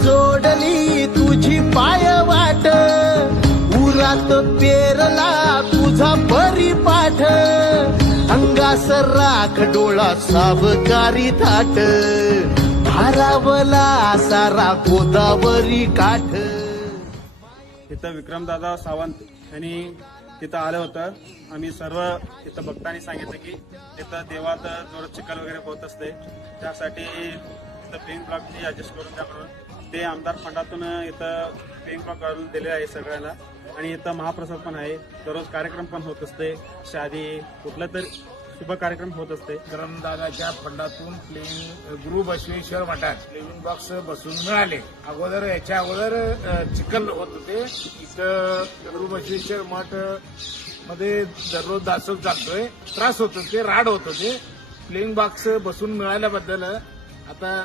जोडली तुझी पाय वाट. उरात पेरला तुझा परिपाठ. अंगास राख डोळा सावकारी थाट. भारावला सारा गोदावरी काठ. तिथं विक्रमदादा सावंत यांनी तिथं आलं होतं. आम्ही सर्व तिथं भक्तांनी सांगितलं की तिथं देवात जोरात चिखल वगैरे होत असते. त्यासाठी तिथं पेन ब्लॉकची ॲडजस्ट करून द्या ते आमदार फंडातून इथं पेंग करून काढून दिले आहे सगळ्यांना. आणि इथं महाप्रसाद पण आहे. दररोज कार्यक्रम पण होत असते. शादी कुठला तरी शुभ कार्यक्रम होत असते. दादाच्या फंडातून प्लेन गुरु बसवेश्वर मठात प्लेविंग बॉक्स बसून मिळाले. अगोदर याच्या अगोदर चिखल होत होते. इथं गुरु बसवेश्वर मठमध्ये दररोज दासोग जातोय. त्रास होत होते राड होत होते. प्लेइंग बॉक्स बसून मिळाल्याबद्दल आता